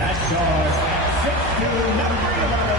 At guard, at 6'2", number 11,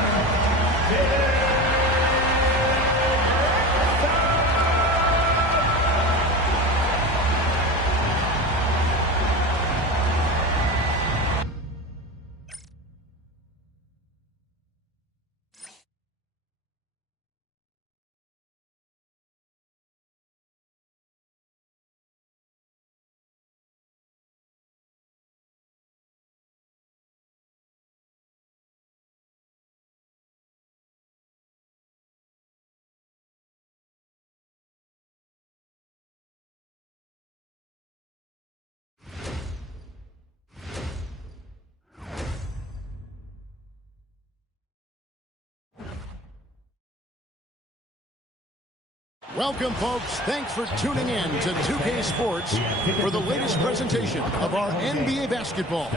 Welcome, folks. Thanks for tuning in to 2K Sports for the latest presentation of our NBA basketball.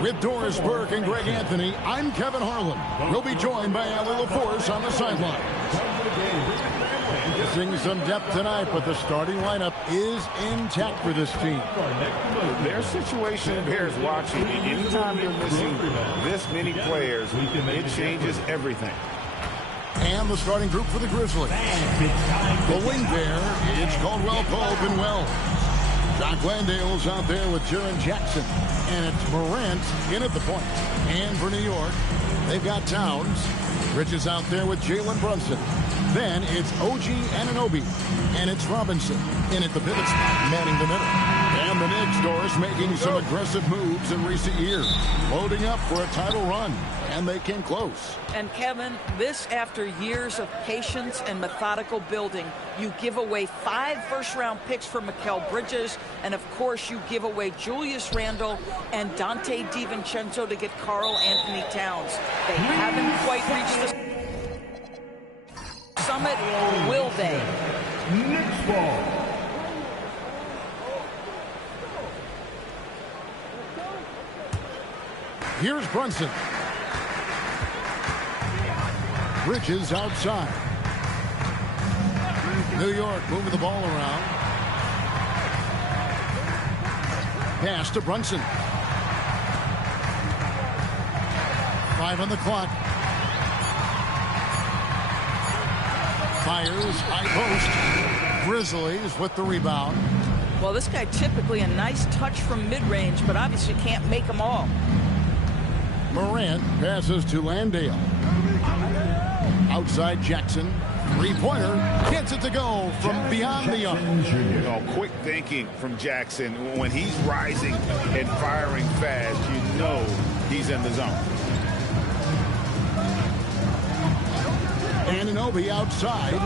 With Doris Burke and Greg Anthony, I'm Kevin Harlan. We'll be joined by Ali LaForce on the sideline. Missing some depth tonight, but the starting lineup is intact for this team. Their situation bears watching. Anytime you're missing this many players, it changes everything. And the starting group for the Grizzlies. The wing there, it's Caldwell Pope and Wells. Doc Landale's out there with Jaren Jackson. And it's Morant in at the point. And for New York, they've got Towns. Bridges out there with Jalen Brunson. Then it's OG Anunoby. And it's Robinson in at the pivot spot, manning the middle. And the Knicks, Doris, making some aggressive moves in recent years. Loading up for a title run. And they came close. And Kevin, this after years of patience and methodical building. You give away 5 first-round picks for Mikal Bridges, and of course you give away Julius Randle and Dante DiVincenzo to get Karl Anthony Towns. They haven't quite reached the summit, will they? Knicks ball. Here's Brunson. Bridges outside. New York moving the ball around. Pass to Brunson. 5 on the clock. Fires, high post. Grizzlies with the rebound. Well, this guy typically a nice touch from mid-range, but obviously can't make them all. Morant passes to Landale. Outside Jackson. Three-pointer. Gets it to go from beyond the arc. Quick thinking from Jackson. When he's rising and firing fast, you know he's in the zone. Anunoby outside.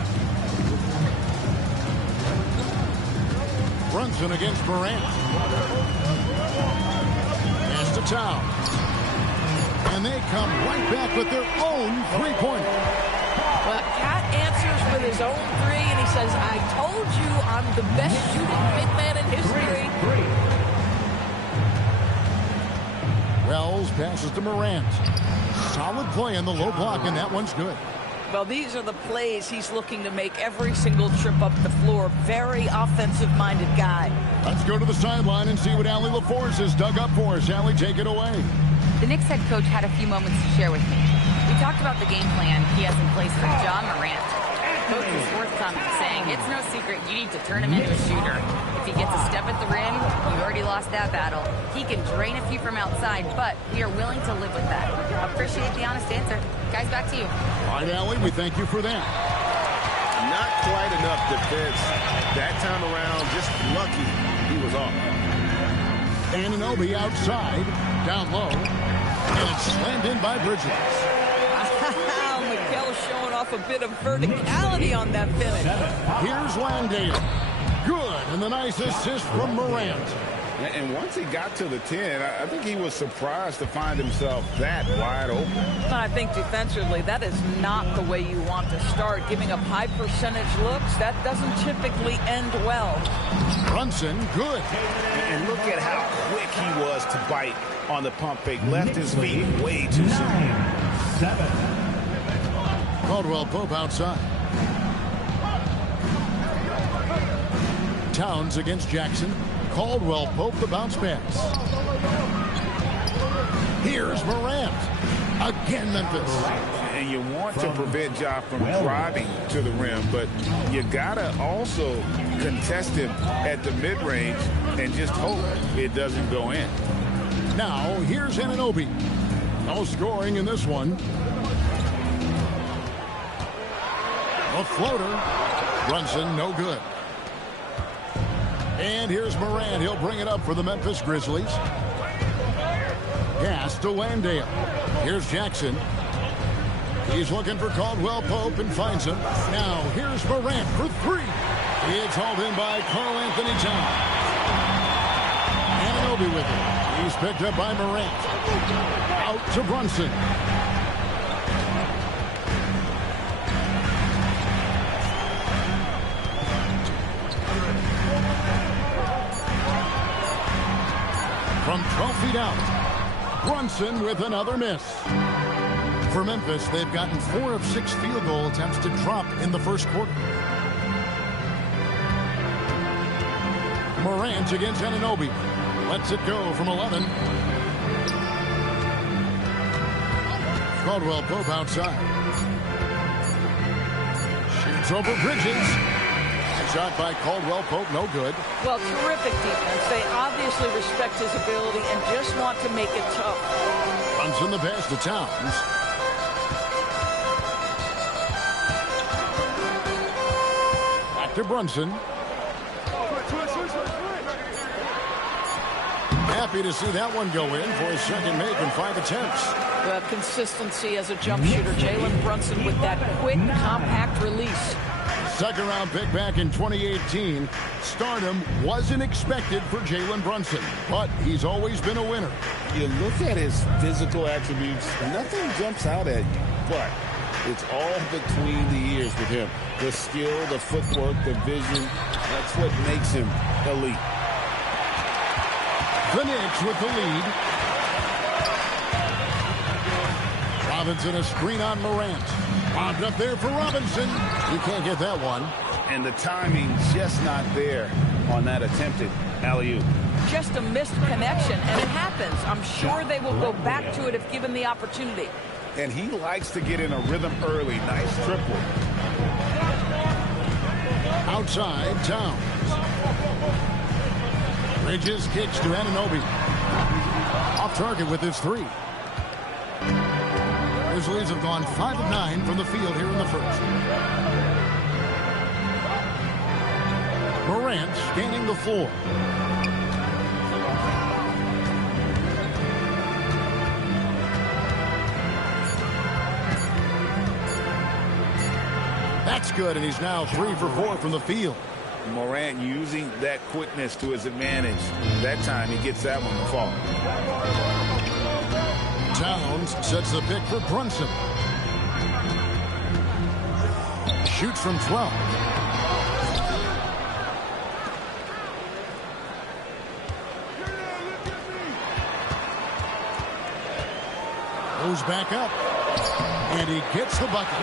Brunson against Morant. Pass to Towns. And they come right back with their own three-pointer. Well, Cat answers with his own three, and he says, I told you I'm the best shooting big man in history. Wells passes to Morant. Solid play in the low block, and that one's good. Well, these are the plays he's looking to make every single trip up the floor. Very offensive-minded guy. Let's go to the sideline and see what Ali LaForce has dug up for us. Ali, take it away. The Knicks head coach had a few moments to share with me. We talked about the game plan he has in place for John Morant. The coach was forthcoming, saying it's no secret you need to turn him into a shooter. If he gets a step at the rim, you already lost that battle. He can drain a few from outside, but we are willing to live with that. Appreciate the honest answer. Guys, back to you. All right, Ali, we thank you for that. Not quite enough defense that time around. Just lucky he was off. Anunoby outside, down low, and it's slammed in by Bridges. Wow, Mikal showing off a bit of verticality on that finish. Here's Landale. Good, and the nice assist from Morant. And once he got to the 10, I think he was surprised to find himself that wide open. I think defensively, that is not the way you want to start. Giving up high percentage looks, that doesn't typically end well. Brunson, good. And look at how quick he was to bite on the pump fake. Left his feet way too soon. 7. Caldwell Pope outside. Towns against Jackson. Caldwell Pope the bounce pass. Here's Morant. Again, Memphis. And you want to prevent Ja from driving to the rim, but you got to also contest him at the mid-range and just hope it doesn't go in. Now, here's Anunoby. No scoring in this one. A floater. Brunson, no good. And here's Morant. He'll bring it up for the Memphis Grizzlies. Pass to Landale. Here's Jackson. He's looking for Caldwell Pope and finds him. Now, here's Morant for three. It's hauled in by Karl Anthony Towns. Anunoby with it. He's picked up by Morant. Out to Brunson. From 12 feet out, Brunson with another miss. For Memphis, they've gotten 4 of 6 field goal attempts to drop in the first quarter. Morant against Anunoby. Lets it go from 11. Caldwell Pope outside. Shoots over Bridges. Shot by Caldwell Pope, no good. Well, terrific defense. They obviously respect his ability and just want to make it tough. Brunson the pass to Towns. Back to Brunson. Happy to see that one go in for his second make in 5 attempts. The consistency as a jump shooter. Jalen Brunson with that quick, compact release. Second round pick back in 2018. Stardom wasn't expected for Jalen Brunson, but he's always been a winner. You look at his physical attributes, nothing jumps out at you, but it's all between the ears with him. The skill, the footwork, the vision, that's what makes him elite. The Knicks with the lead. Robinson a screen on Morant. Bobbed up there for Robinson. He can't get that one. And the timing just not there on that attempted alley-oop. Just a missed connection, and it happens. I'm sure they will go back to it if given the opportunity. And he likes to get in a rhythm early. Nice triple. Outside, Towns. Bridges kicks to Anunoby. Off target with his three. Grizzlies have gone 5 of 9 from the field here in the first. Morant scanning the floor. That's good, and he's now 3 for 4 from the field. Morant using that quickness to his advantage. That time he gets that one to fall. Towns sets the pick for Brunson. Shoots from 12. Goes back up. And he gets the bucket.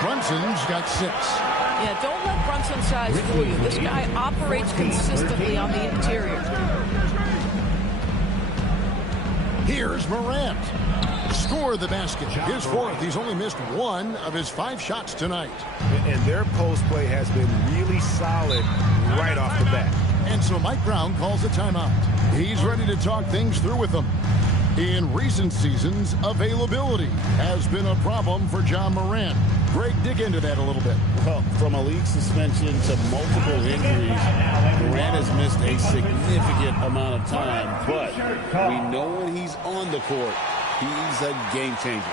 Brunson's got 6. Yeah, don't let Brunson size fool you. This guy operates consistently on the interior. Here's Morant. Score the basket. His 4th. He's only missed 1 of his 5 shots tonight. And their post play has been really solid right off the bat. And so Mike Brown calls a timeout. He's ready to talk things through with them. In recent seasons, availability has been a problem for Ja Morant. Greg, dig into that a little bit. Well, from a league suspension to multiple injuries, Morant has missed a significant amount of time. But we know when he's on the court, he's a game changer.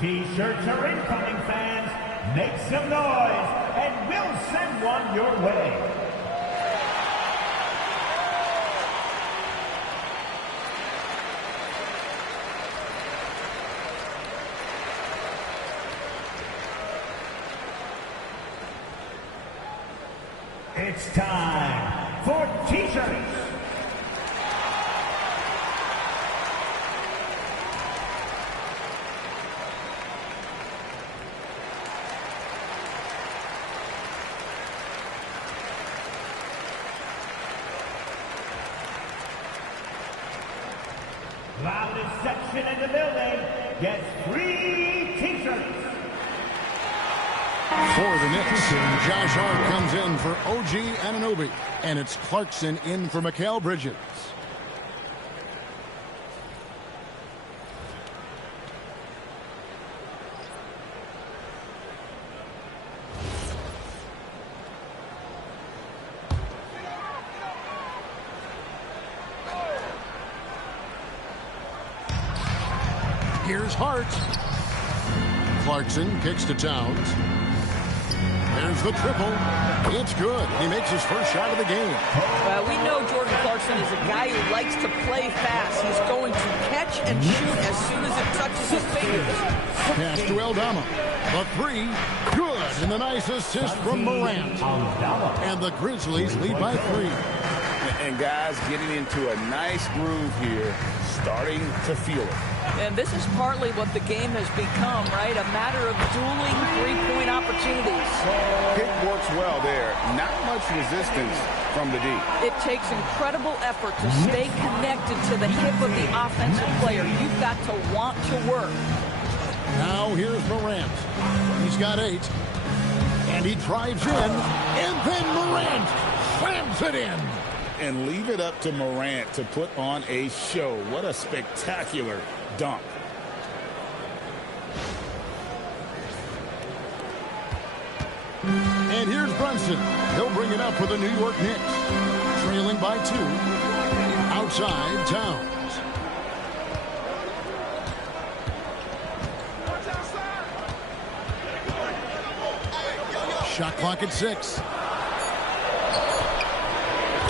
T-shirts are incoming, fans. Make some noise, and we'll send one your way. It's time for T-shirts. hottest section in the building gets free T-shirts. For the Knicks, Josh Hart comes in for OG Anunoby, and it's Clarkson in for Mikal Bridges. Here's Hart. Clarkson kicks to Towns. There's the triple. It's good. He makes his first shot of the game. Well, we know Jordan Clarkson is a guy who likes to play fast. He's going to catch and shoot as soon as it touches his fingers. Pass to Aldama. The three. Good. And a nice assist from Morant. And the Grizzlies lead by 3. And guys getting into a nice groove here, starting to feel it. And this is partly what the game has become, right? A matter of dueling three-point opportunities. Pick works well there. Not much resistance from the D. It takes incredible effort to stay connected to the hip of the offensive player. You've got to want to work. Now here's Morant. He's got 8. And he drives in. And then Morant slams it in. And leave it up to Morant to put on a show. What a spectacular dunk. And here's Brunson. He'll bring it up for the New York Knicks. Trailing by 2. Outside, Towns. Shot clock at 6.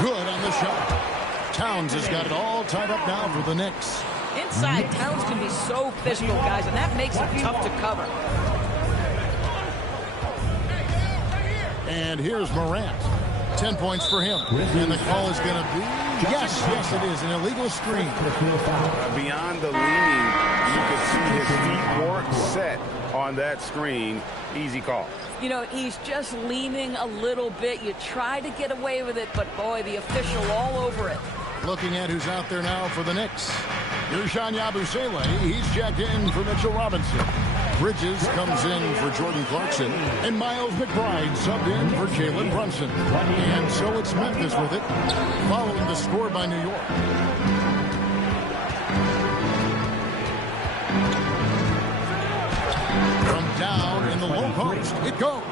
Good on the shot. Towns has got it all tied up now for the Knicks. Inside, Towns can be so physical, guys, and that makes it tough to cover. And here's Morant. 10 points for him. And the call is going to be, yes, it is, an illegal screen. Beyond the leaning, you could see his feet weren't set on that screen. Easy call. You know, he's just leaning a little bit. You try to get away with it, but boy, the official all over it. Looking at who's out there now for the Knicks. Yershon Yabusele, he's checked in for Mitchell Robinson. Bridges comes in for Jordan Clarkson. And Miles McBride subbed in for Jalen Brunson. And so it's Memphis with it, following the score by New York. From down in the low post, it goes.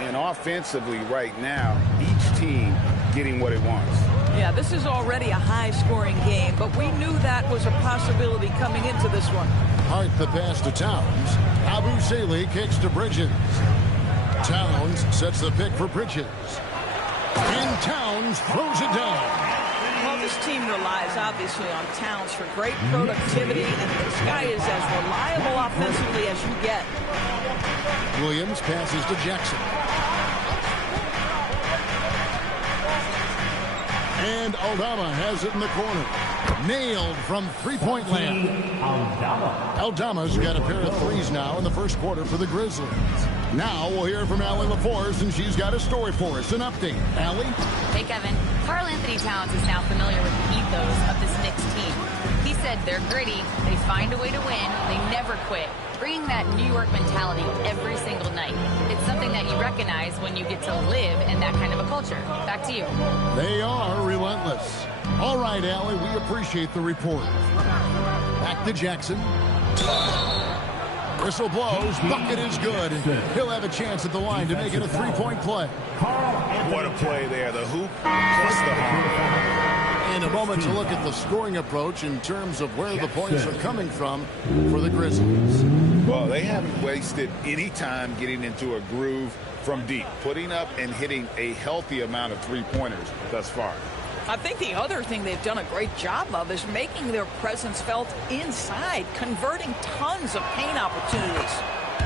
And offensively right now, each team getting what it wants. Yeah, this is already a high-scoring game, but we knew that was a possibility coming into this one. Hart the pass to Towns. Yabusele kicks to Bridges. Towns sets the pick for Bridges. And Towns throws it down. Well, this team relies, obviously, on Towns for great productivity, and this guy is as reliable offensively as you get. Williams passes to Jackson. And Aldama has it in the corner. Nailed from three-point land. Aldama's got a pair of threes now in the first quarter for the Grizzlies. Now we'll hear from Allie LaForce, and she's got a story for us. An update. Allie? Hey, Kevin. Karl Anthony Towns is now familiar with the ethos of this Knicks team. He said they're gritty, they find a way to win, they never quit, bringing that New York mentality every single night. It's something that you recognize when you get to live in that kind of a culture. Back to you. They are relentless. All right, Allie, we appreciate the report. Back to Jackson. Whistle blows. Bucket is good. He'll have a chance at the line to make it a three-point play. What a play there. The hoop plus the hop. And a moment to look at the scoring approach in terms of where the points are coming from for the Grizzlies. Well, they haven't wasted any time getting into a groove from deep, putting up and hitting a healthy amount of three-pointers thus far. I think the other thing they've done a great job of is making their presence felt inside, converting tons of paint opportunities.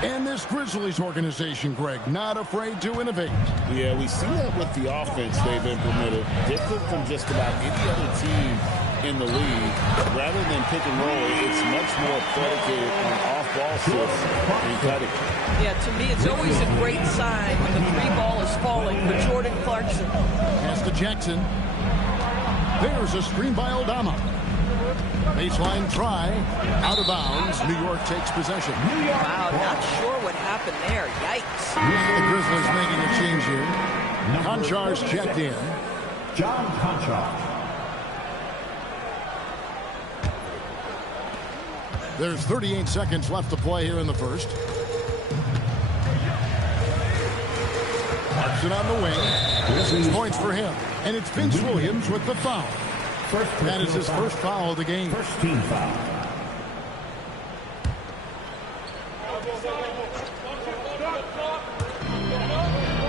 And this Grizzlies organization, Greg, not afraid to innovate. Yeah, we see that with the offense they've implemented, different from just about any other team in the league. Rather than pick and roll, it's much more predicated on off-ball shifts and cutting. Yeah, to me, it's always a great sign when the three ball is falling for Jordan Clarkson. Pass to Jackson. There's a screen by Aldama. Baseline try. Out of bounds. New York takes possession. Wow, not sure what happened there. Yikes. The Grizzlies making a change here. Konchar's checked in. John Konchar. There's 38 seconds left to play here in the first. Clarkson on the wing. 6 points for him. And it's Vince Williams with the foul. That is his first foul of the game. First team foul.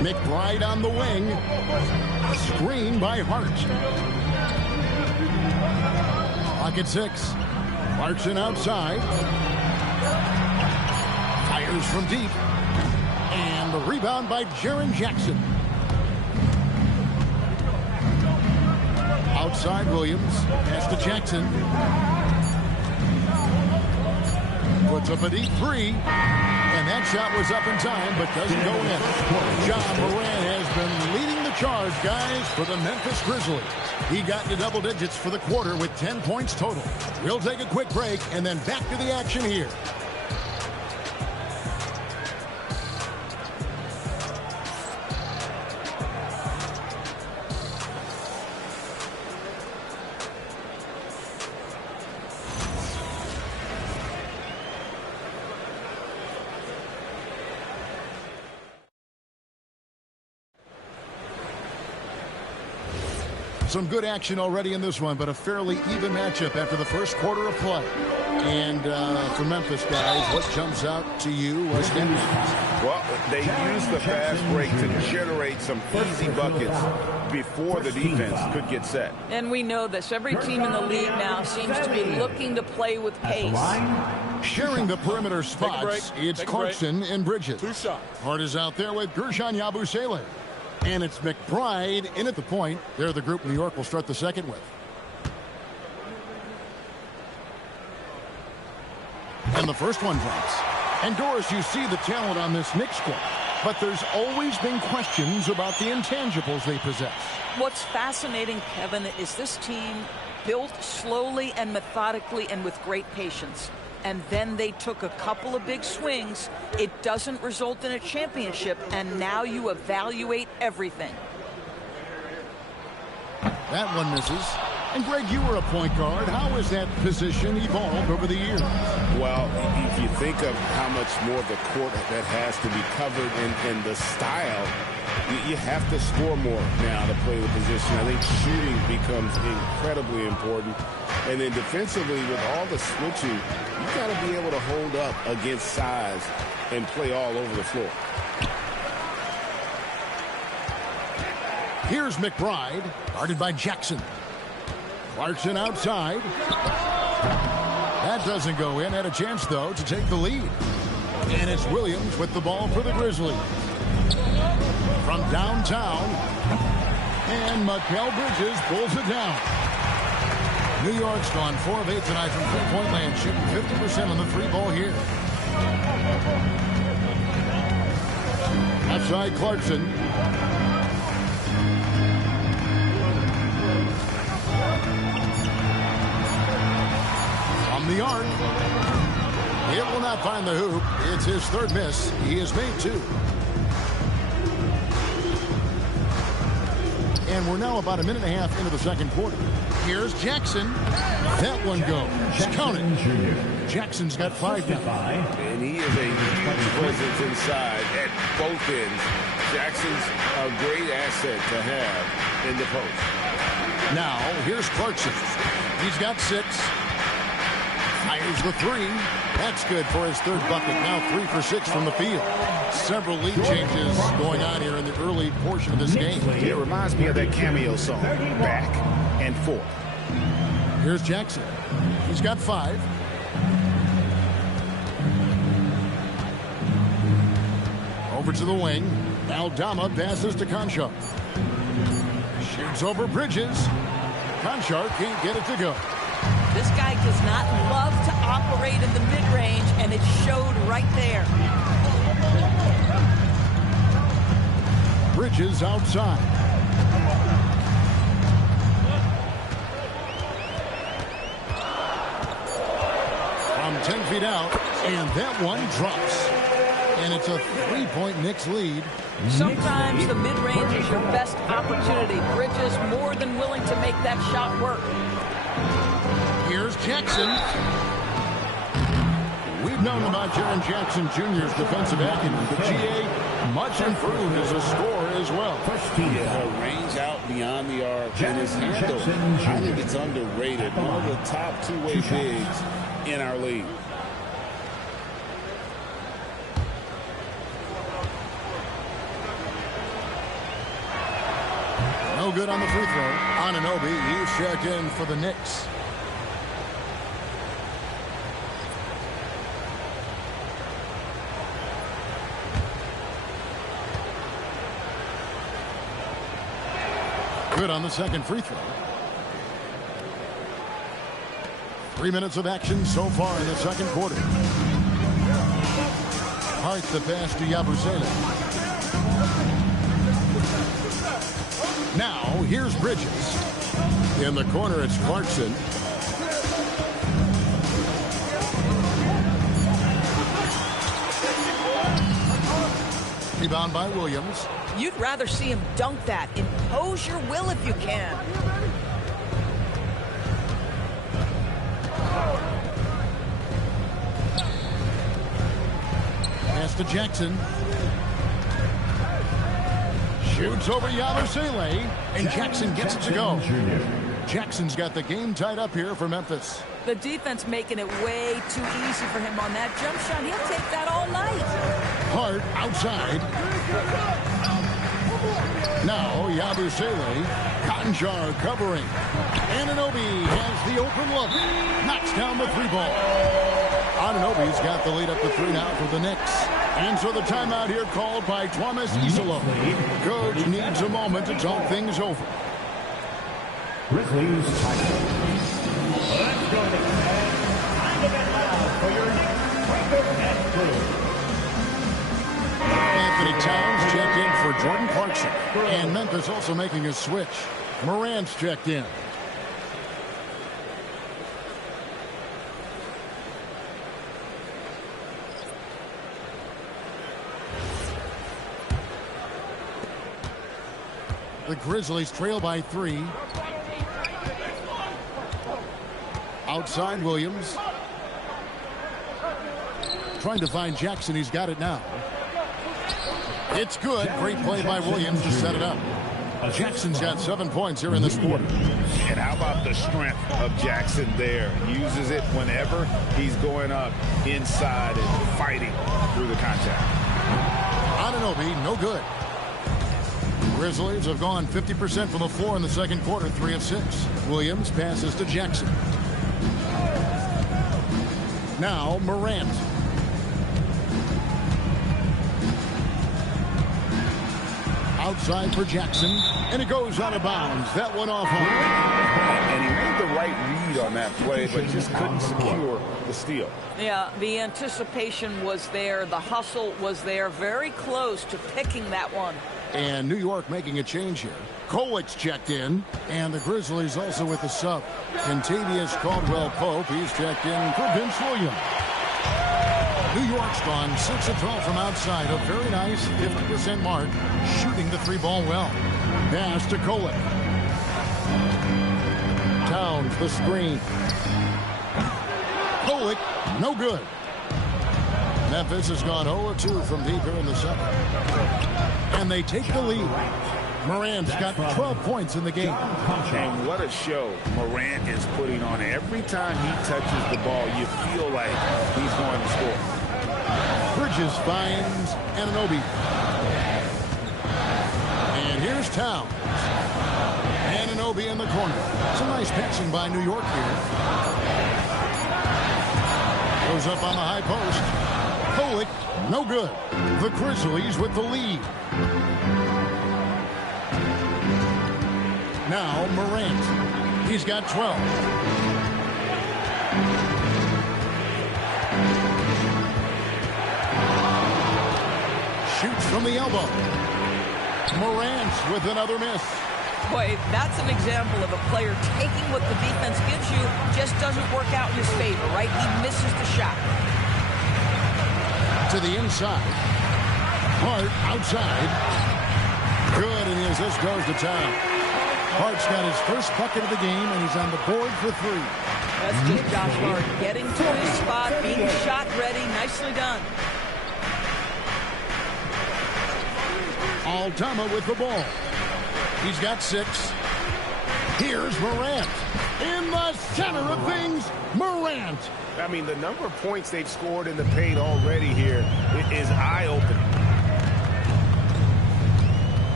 McBride on the wing. Screen by Hart. Pocket 6. Clarkson outside. Fires from deep. And the rebound by Jaren Jackson. Outside Williams. Pass to Jackson. Puts up a deep 3. And that shot was up in time, but doesn't go in. John Moran has been leading the charge, guys, for the Memphis Grizzlies. He got into double digits for the quarter with 10 points total. We'll take a quick break and then back to the action here. Some good action already in this one, but a fairly even matchup after the first quarter of play. And for Memphis, guys, what jumps out to you was well, they used the fast break to generate some easy buckets before the defense could get set. And we know this. Every team in the league now seems to be looking to play with pace. Sharing the perimeter spots, it's Clarkson and Bridges. Hart is out there with Guerschon Yabusele. And it's McBride in at the point. They're the group New York will start the second with. And the first one drops. And Doris, you see the talent on this Knicks squad. But there's always been questions about the intangibles they possess. What's fascinating, Kevin, is this team built slowly and methodically and with great patience. And then they took a couple of big swings. It doesn't result in a championship, and now you evaluate everything. That one misses. And Greg, you were a point guard. How has that position evolved over the years? Well, if you think of how much more of the court that has to be covered and the style, you have to score more now to play the position. I think shooting becomes incredibly important. And then defensively, with all the switching, you got to be able to hold up against size and play all over the floor. Here's McBride, guarded by Jackson. Clarkson outside. That doesn't go in. Had a chance, though, to take the lead. And it's Williams with the ball for the Grizzlies. From downtown. And Mikal Bridges pulls it down. New York's gone 4 of 8 tonight from three-point land, shooting 50% on the three ball here. Outside Clarkson. From the arc. It will not find the hoop. It's his third miss. He has made 2. And we're now about a minute and a half into the second quarter. Here's Jackson. That one goes. Count it. Jackson's got 5 now. And he is a huge presence inside at both ends. Jackson's a great asset to have in the post. Now, here's Clarkson. He's got 6. Fires the 3. That's good for his third bucket. Now 3 for 6 from the field. Several lead changes going on here in the early portion of this game. It reminds me of that cameo song, Back and Forth. Here's Jackson. He's got 5. Over to the wing. Aldama passes to Konchar. Shoots over Bridges. Konchar can't get it to go. This guy does not love to operate in the mid-range, and it showed right there. Bridges outside. feet out, and that one drops. And it's a 3-point Knicks lead. Sometimes the mid-range is your best opportunity. Bridges more than willing to make that shot work. Here's Jackson. We've known about Jaren Jackson Jr.'s defensive acumen, but GA much improved as a scorer as well. Yeah, range out beyond the arc and his handle. I think it's underrated. One of the top two-way bigs in our league. No good on the free throw. Anunoby, he's checked in for the Knicks. Good on the second free throw. 3 minutes of action so far in the second quarter. Hart the pass to Yabusele. Now, here's Bridges. In the corner, it's Clarkson. Rebound by Williams. You'd rather see him dunk that. Impose your will if you can. Pass to Jackson. Shoots over Yabusele, and Jackson gets it to go. Jackson's got the game tied up here for Memphis. The defense making it way too easy for him on that jump shot. He'll take that all night. Hart outside. Now Yabusele. Conjar covering. Anunoby has the open look. Knocks down the three ball. Anunoby's got the lead up to 3 now for the Knicks. And so the timeout here called by Thomas Isolo. Coach needs a moment to talk things over. Grizzlies timeout. Let's go to time to get loud for your Knicks record and crew. Anthony Towns checked in for Jordan Clarkson. And Memphis also making a switch. Morant's checked in. The Grizzlies trail by 3. Outside Williams. Trying to find Jackson. He's got it now. It's good. Great play by Williams to set it up. Jackson's got 7 points here in this quarter. And how about the strength of Jackson there? Uses it whenever he's going up inside and fighting through the contact. Anunoby, no good. Grizzlies have gone 50% from the floor in the second quarter, 3 of 6. Williams passes to Jackson. Now Morant. Outside for Jackson, and it goes out of bounds. That one off. And he made the right read on that play, but just couldn't secure the steal. Yeah, the anticipation was there. The hustle was there. Very close to picking that one. And New York making a change here. Kolic's checked in, and the Grizzlies also with the sub. Kentavious Caldwell-Pope, he's checked in for Vince Williams. New York's gone 6 of 12 from outside. A very nice 50% mark, shooting the 3-ball well. Pass to Kolic. Towns the screen. Kolic, no good. Memphis has gone 0-2 from deep here in the second. And they take the lead. Morant's got 12 points in the game. And what a show Morant is putting on. Every time he touches the ball, you feel like he's going to score. Bridges finds Anunoby. And here's Towns. Anunoby in the corner. Some nice passing by New York here. Goes up on the high post. Kolic, no good. The Grizzlies with the lead. Now Morant. He's got 12. Shoots from the elbow. Morant with another miss. Boy, that's an example of a player taking what the defense gives you, just doesn't work out in his favor, right? He misses the shot. To the inside. Hart outside. Good, and the assist goes to town. Hart's got his first bucket of the game, and he's on the board for 3. That's just Josh Hart getting to his spot, being shot ready. Nicely done. Aldama with the ball. He's got 6. Here's Morant. In the center of things, Morant. I mean, the number of points they've scored in the paint already here is eye-opening.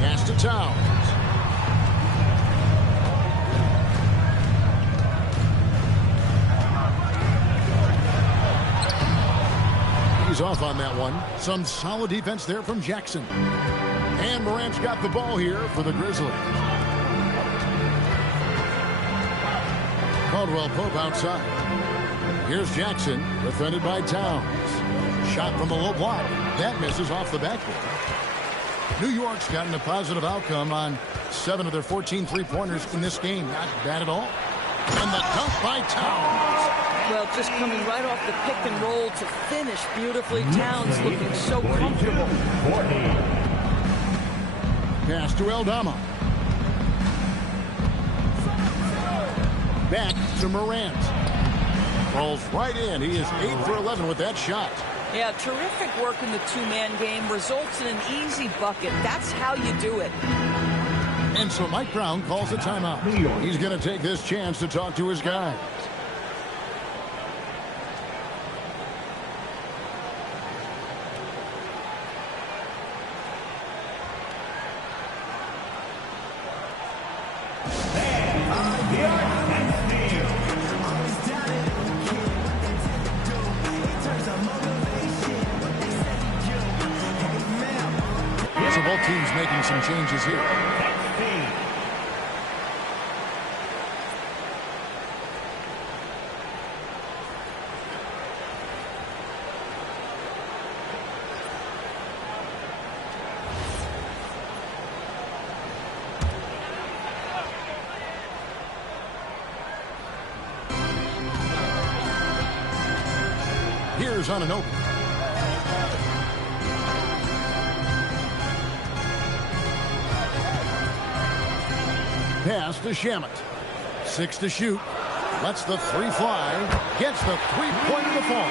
Pass to Towns. He's off on that one. Some solid defense there from Jackson. And Morant's got the ball here for the Grizzlies. Caldwell Pope outside. Here's Jackson, defended by Towns. Shot from the low block. That misses off the backboard. New York's gotten a positive outcome on 7 of their 14 three-pointers in this game. Not bad at all. And the dunk by Towns. Well, just coming right off the pick and roll to finish beautifully. Towns looking so comfortable. Pass to Aldama. Back to Morant. Rolls right in. He is 8 for 11 with that shot. Yeah, terrific work in the two-man game. Results in an easy bucket. That's how you do it. And so Mike Brown calls a timeout. He's going to take this chance to talk to his guys. So both teams making some changes here. Here's on an open. Pass to Shamet. 6 to shoot. Lets the 3 fly. Gets the 3-pointer to fall.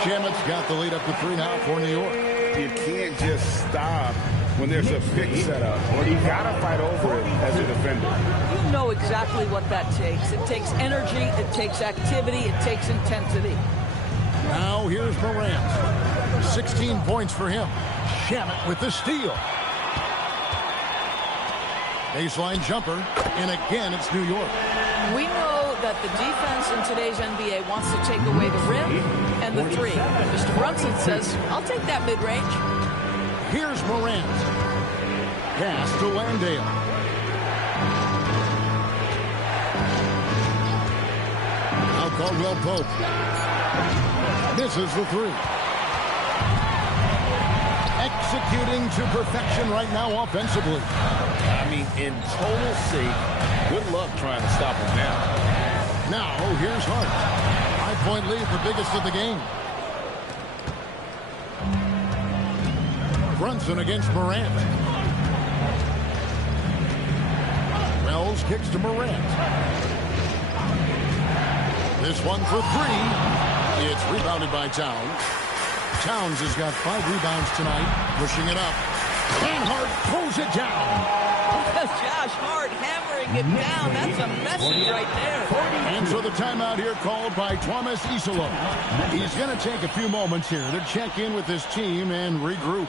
Shamet's got the lead up to 3 now for New York. You can't just stop when there's a pick set up. You got to fight over it as a defender. You know exactly what that takes. It takes energy, it takes activity, it takes intensity. Now here's Morant. 16 points for him. Shamet with the steal. Baseline jumper, and again it's New York. We know that the defense in today's NBA wants to take away the rim and the 3. Mr. Brunson says, I'll take that mid-range. Here's Morant. Pass to Landale. Now Caldwell Pope. Misses the 3. Executing to perfection right now offensively. I mean, in total sake, good luck trying to stop him now. Now, here's Hart. 5-point lead, the biggest of the game. Brunson against Morant. Wells kicks to Morant. This one for 3. It's rebounded by Towns. Towns has got 5 rebounds tonight, pushing it up. And Hart pulls it down. Josh Hart hammering it down. That's a message right there. And so the timeout here called by Thomas Isolo. He's going to take a few moments here to check in with his team and regroup.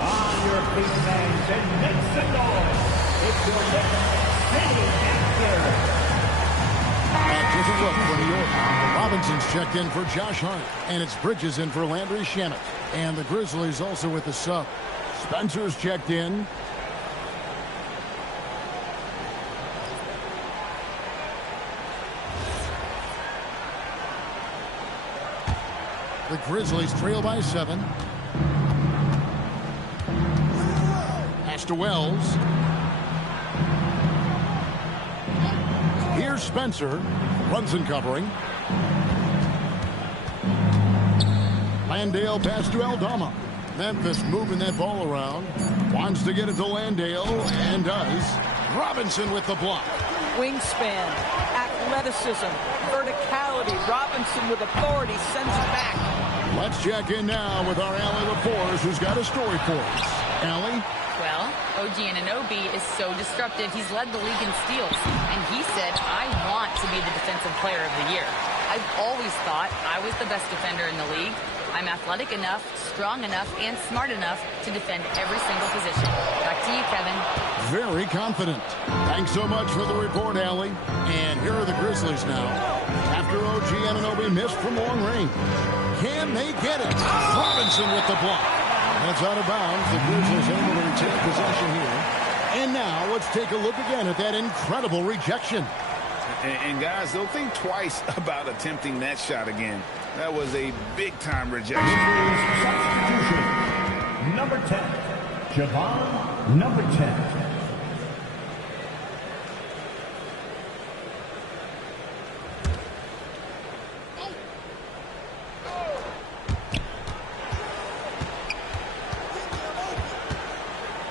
On your feet, fans, and make some noise. It's your Knicks City Master. Different look for New York. Robinson's checked in for Josh Hart, and it's Bridges in for Landry Shamet. And the Grizzlies also with the sub. Spencer's checked in. The Grizzlies trail by 7. pass to Wells. Here's Spencer. Brunson covering. Landale pass to Aldama. Memphis moving that ball around. Wants to get it to Landale, and does. Robinson with the block. Wingspan, athleticism, verticality. Robinson with authority sends it back. Let's check in now with our Allie LaForce, who's got a story for us. Allie? Well, OG Anunoby is so disruptive. He's led the league in steals. And he said, I want to be the defensive player of the year. I've always thought I was the best defender in the league. I'm athletic enough, strong enough, and smart enough to defend every single position. Back to you, Kevin. Very confident. Thanks so much for the report, Allie. And here are the Grizzlies now. After OG Anunoby missed from long range. Can they get it? Robinson with the block. That's out of bounds. The Grizzlies able to retain possession here. And now let's take a look again at that incredible rejection. And guys, don't think twice about attempting that shot again. That was a big-time rejection. Substitution. Number 10. Javon, number 10.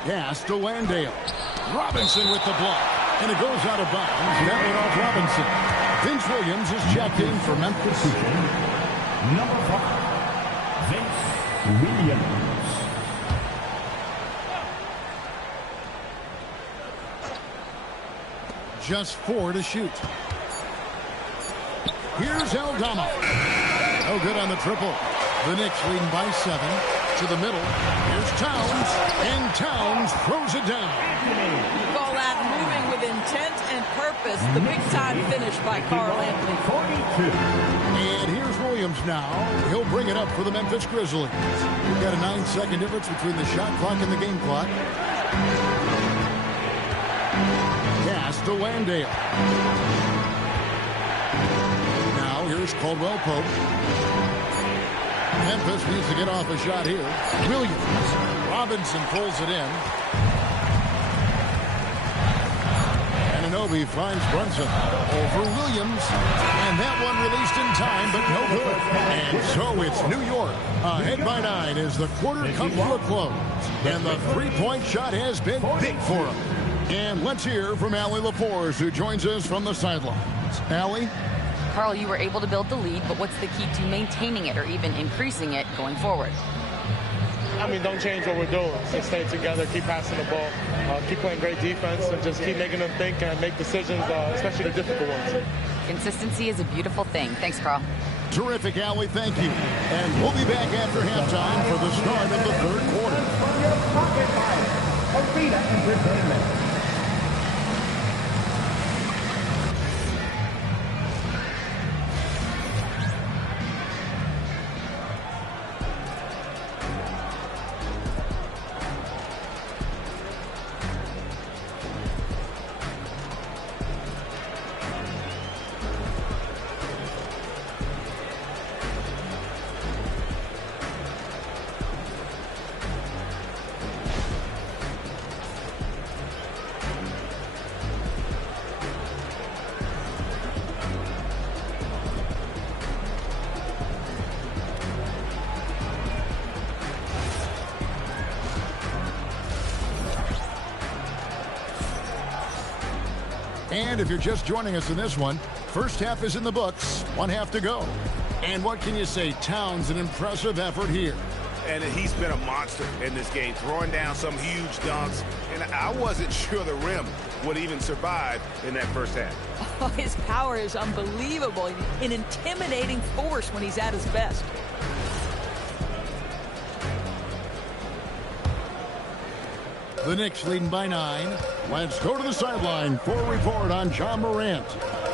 Pass to Landale. Robinson with the block. And it goes out of bounds. That went off Robinson. Vince Williams is checked in for Memphis. Number 5. Vince Williams. Just 4 to shoot. Here's Aldama. No good on the triple. The Knicks leading by 7. To the middle. Here's Towns. And Towns throws it down. You call that moving with intent and purpose. The big-time finish by Carl Anthony. 42. And here's Williams now. He'll bring it up for the Memphis Grizzlies. We've got a 9-second difference between the shot clock and the game clock. Pass to Landale. Now here's Caldwell Pope. Memphis needs to get off a shot here. Williams. Robinson pulls it in. Anunoby finds Brunson over Williams. And that one released in time, but no good. And so it's New York. Ahead by 9 as the quarter comes to a close. And the three-point shot has been big for him. And let's hear from Allie LaForce, who joins us from the sidelines. Allie? Carl, you were able to build the lead, but what's the key to maintaining it or even increasing it going forward? I mean, don't change what we're doing. Just stay together, keep passing the ball, keep playing great defense, and just keep making them think and make decisions, especially the difficult ones. Consistency is a beautiful thing. Thanks, Carl. Terrific, Allie. Thank you. And we'll be back after halftime for the start of the third quarter. From your pocket by Arena Entertainment. And if you're just joining us in this one, first half is in the books, 1 half to go. And what can you say? Towns, an impressive effort here. And he's been a monster in this game, throwing down some huge dunks. And I wasn't sure the rim would even survive in that first half. Oh, his power is unbelievable. An intimidating force when he's at his best. The Knicks leading by 9. Let's go to the sideline for a report on John Morant.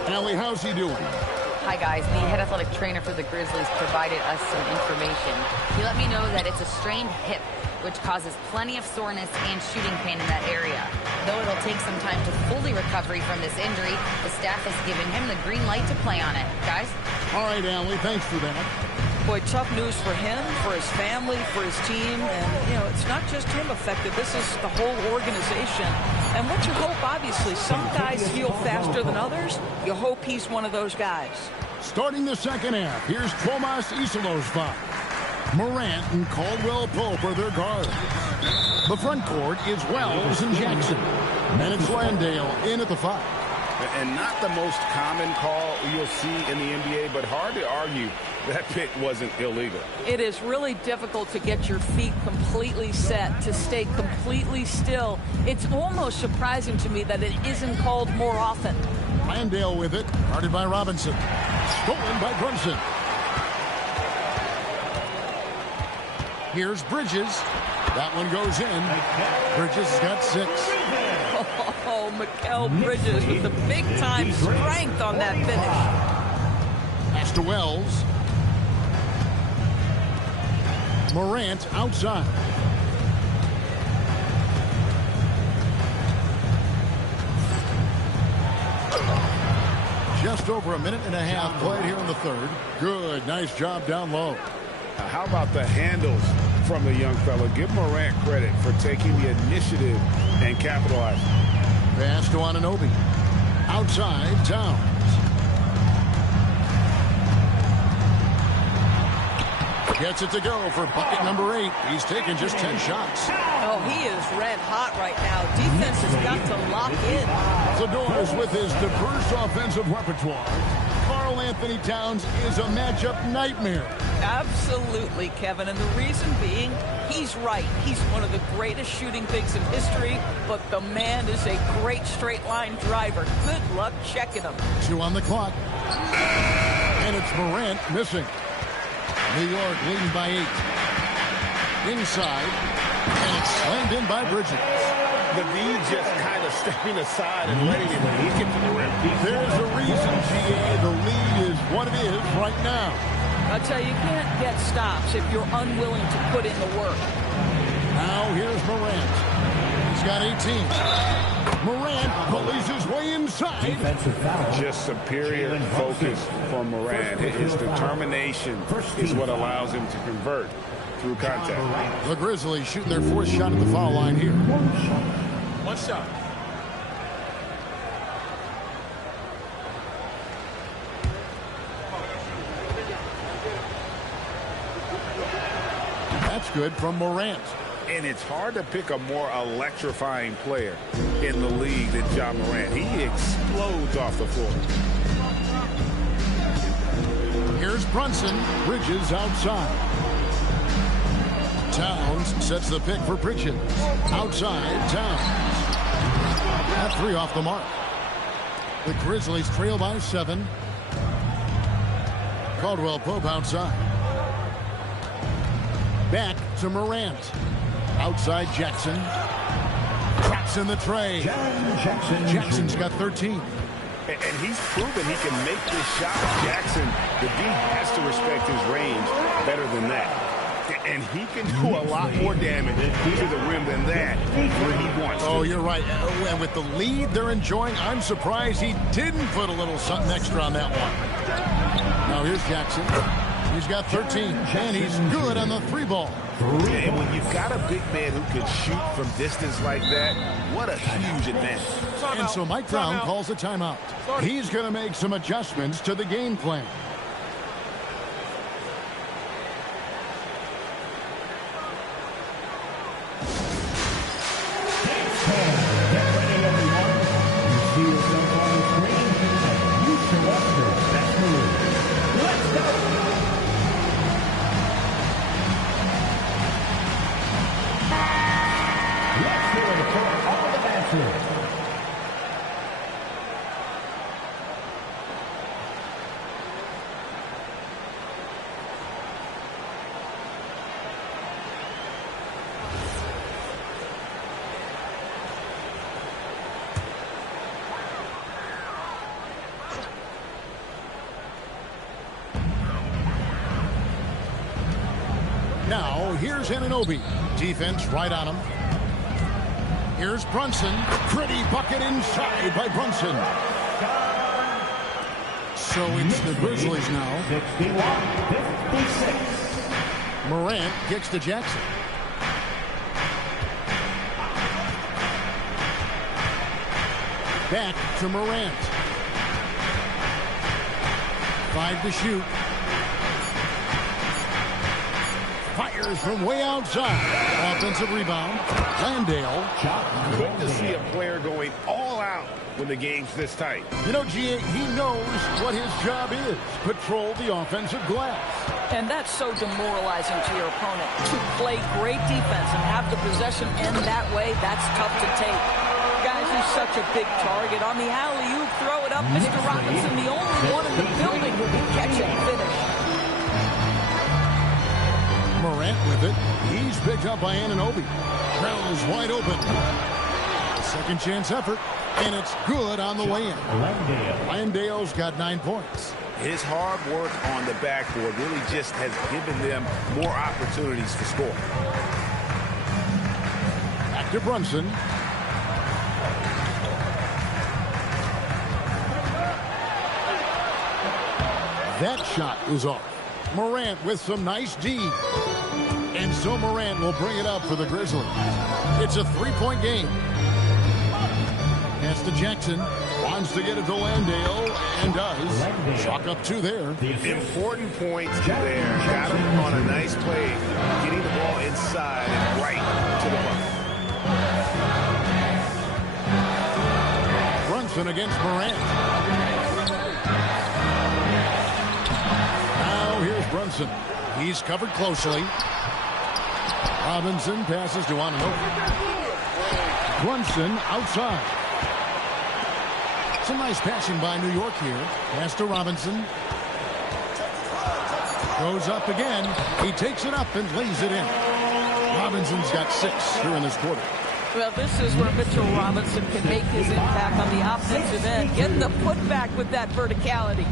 Allie, how's he doing? Hi, guys. The head athletic trainer for the Grizzlies provided us some information. He let me know that it's a strained hip, which causes plenty of soreness and shooting pain in that area. Though it'll take some time to fully recover from this injury, the staff has given him the green light to play on it. Guys? All right, Allie, thanks for that. Boy, tough news for him, for his family, for his team. And, you know, it's not just him affected. This is the whole organization. And what you hope, obviously, some guys heal faster than others. You hope he's one of those guys. Starting the second half, here's Tomas Isilow's foul. Morant and Caldwell Pope are their guards. The front court is Wells and Jackson. And it's Landale in at the 5. And not the most common call you'll see in the NBA, but hard to argue that pick wasn't illegal. It is really difficult to get your feet completely set, to stay completely still. It's almost surprising to me that it isn't called more often. Landale with it, guarded by Robinson. Stolen by Brunson. Here's Bridges. That one goes in. Bridges has got 6. Oh, Mikal Bridges with the big-time strength on that finish. Pass to Wells. Morant outside. Just over a minute and a half played here in the third. Good, nice job down low. How about the handles from the young fella? Give Morant credit for taking the initiative and capitalizing. Pass to Anunoby. Outside, Towns. Gets it to go for bucket number 8. He's taken just 10 shots. Oh, he is red hot right now. Defense has got to lock in. Zador's with his diverse offensive repertoire. Karl Anthony Towns is a matchup nightmare. Absolutely, Kevin. And the reason being, he's right. He's one of the greatest shooting bigs in history, but the man is a great straight-line driver. Good luck checking him. 2 on the clock. And it's Morant missing. New York leading by 8. Inside. And it's slammed in by Bridges. The V just kind of stepping aside and letting him leak it to the rim. There's a reason, GA. The lead is what it is right now. I'll tell you, you can't get stops if you're unwilling to put in the work. Now here's Morant. He's got 18. Morant bullies his way inside. Just superior focus for Morant. His determination is what allows him to convert through contact. The Grizzlies shooting their 4th shot at the foul line here. One shot. That's good from Morant. And it's hard to pick a more electrifying player in the league than Ja Morant. He explodes off the floor. Here's Brunson. Bridges outside. Towns sets the pick for Bridges. Outside, Towns. That 3 off the mark. The Grizzlies trail by 7. Caldwell Pope outside. Back to Morant. Outside Jackson. Traps in the tray. Jackson's got 13. And he's proven he can make this shot. Jackson, the D has to respect his range better than that. And he can do a lot more damage to the rim than that when he wants to. Oh, you're right. And with the lead they're enjoying, I'm surprised he didn't put a little something extra on that one. Now here's Jackson. He's got 13, and he's good on the 3 ball. And when you've got a big man who can shoot from distance like that, what a huge advantage. And so Mike Brown calls a timeout. He's going to make some adjustments to the game plan. Now, here's Anunoby. Defense right on him. Here's Brunson. Pretty bucket inside by Brunson. So it's the Grizzlies now. 61-56. Morant kicks to Jackson. Back to Morant. 5 to shoot. Fires from way outside. Offensive rebound. Landale. Good to see a player going all out when the game's this tight. You know, G.A., he knows what his job is. Patrol the offensive glass. And that's so demoralizing to your opponent. To play great defense and have the possession end that way, that's tough to take. Guys, he's such a big target. On the alley-oop, throw it up. Mr. Robinson, the only one in the building who can catch and finish. Morant with it. He's picked up by Anunoby. Crowell's wide open. Second chance effort, and it's good on the way in. Landale's got 9 points. His hard work on the backboard really just has given them more opportunities to score. Back to Brunson. That shot is off. Morant with some nice D. And so Morant will bring it up for the Grizzlies. It's a 3-point game. Pass to Jackson. Wants to get it to Landale, and does. Chalk up 2 there. Important points there. Got him on a nice play. Getting the ball inside and right to the bucket. Brunson against Morant. Now here's Brunson. He's covered closely. Robinson passes to Anunoby. Brunson outside. Some nice passing by New York here. Pass to Robinson. Goes up again. He takes it up and lays it in. Robinson's got 6 here in this quarter. Well, this is where Mitchell Robinson can make his impact on the offensive end. Getting the putback with that verticality.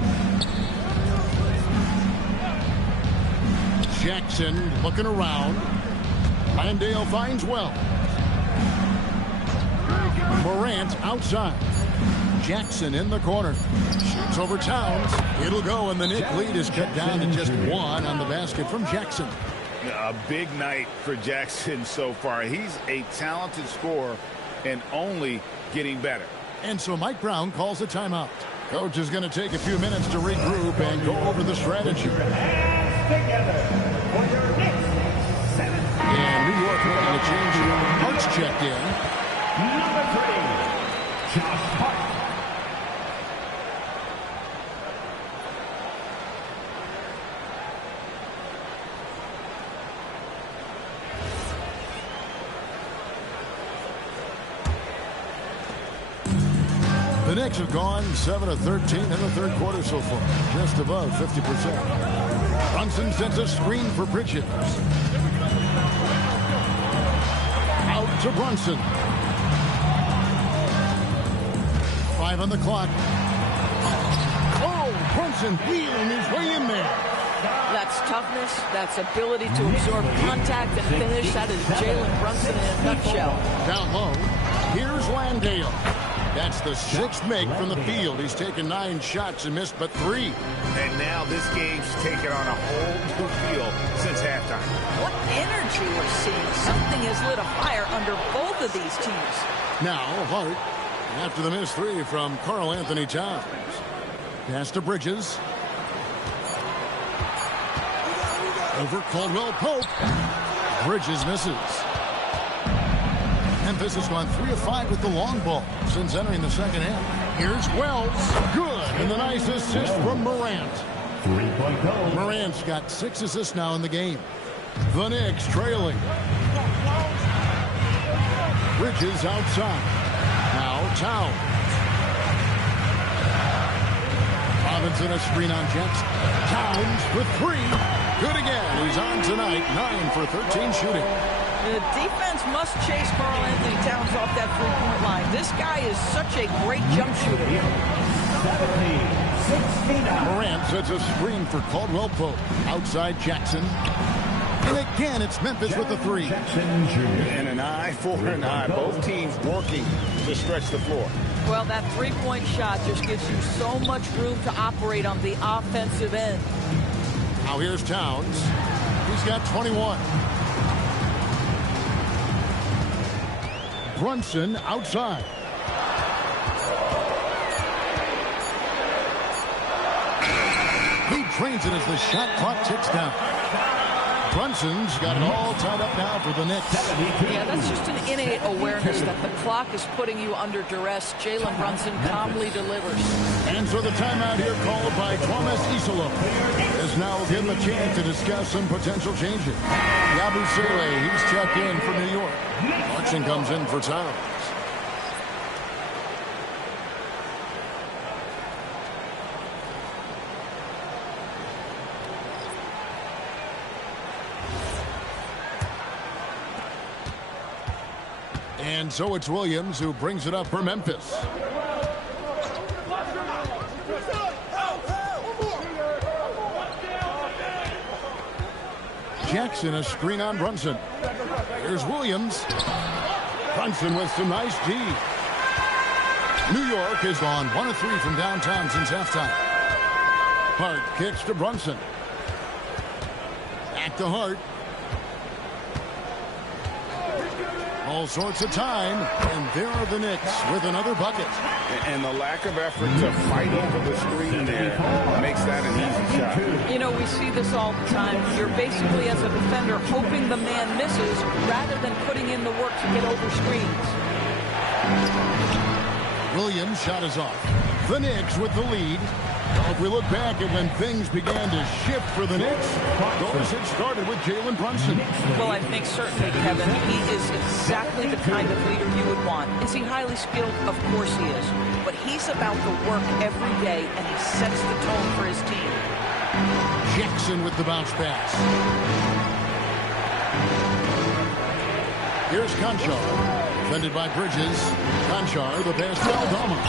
Jackson looking around. Landale finds well. Morant outside. Jackson in the corner. Shoots over Towns. It'll go, and the Knicks lead is cut down to just 1 on the basket from Jackson. A big night for Jackson so far. He's a talented scorer and only getting better. And so Mike Brown calls a timeout. Coach is going to take a few minutes to regroup and go over the strategy. And New York making a change. Hart's checked in. Number 3, Josh Hart. The Knicks have gone 7 of 13 in the third quarter so far, just above 50%. Brunson sends a screen for Bridges. Out to Brunson. 5 on the clock. Oh, Brunson wheeling his way in there. That's toughness. That's ability to absorb contact and finish. That is Jalen Brunson in a nutshell. Down low. Here's Landale. That's the 6th make from the field. He's taken 9 shots and missed but 3. And now this game's taken on a whole new feel since halftime. What energy we're seeing. Something has lit a fire under both of these teams. Now Hart after the missed 3 from Karl Anthony Towns. Pass to Bridges. Over Caldwell Pope. Bridges misses. Memphis has gone 3 of 5 with the long ball since entering the second half. Here's Wells. Good. And the nice assist from Morant. 3-point goal. Morant's got 6 assists now in the game. The Knicks trailing. Bridges outside. Now Towns. Robinson a screen on Jackson. Towns for 3. Good again. He's on tonight. 9 for 13 shooting. The defense must chase Karl Anthony Towns off that 3-point line. This guy is such a great jump shooter. 70-69. Morant sets a screen for Caldwell Pope. Outside Jackson. And again, it's Memphis with the three. And an eye for an eye. Both teams working to stretch the floor. Well, that three-point shot just gives you so much room to operate on the offensive end. Now here's Towns. He's got 21. Brunson outside. He drains it as the shot clock ticks down. Brunson's got it all tied up now for the Knicks. Yeah, that's just an innate awareness that the clock is putting you under duress. Jalen Brunson calmly delivers. And so the timeout here called by Thomas Isolo is now given a chance to discuss some potential changes. Yabusele, he's checked in for New York. Clarkson comes in for Towns. And so it's Williams who brings it up for Memphis. Jackson, a screen on Brunson. Here's Williams. Brunson with some nice D. New York has gone 1 of 3 from downtown since halftime. Hart kicks to Brunson. Back to Hart. All sorts of time, and there are the Knicks with another bucket. And the lack of effort to fight over the screen there makes that an easy shot. You know, we see this all the time. You're basically, as a defender, hoping the man misses rather than putting in the work to get over screens. Williams' shot is off. The Knicks with the lead. If we look back at when things began to shift for the Knicks, those had started with Jalen Brunson. Well, I think certainly, Kevin, he is exactly the kind of leader you would want. Is he highly skilled? Of course he is. But he's about the work every day, and he sets the tone for his team. Jackson with the bounce pass. Here's Conchar. Defended by Bridges. Conchar, the pass to Aldama.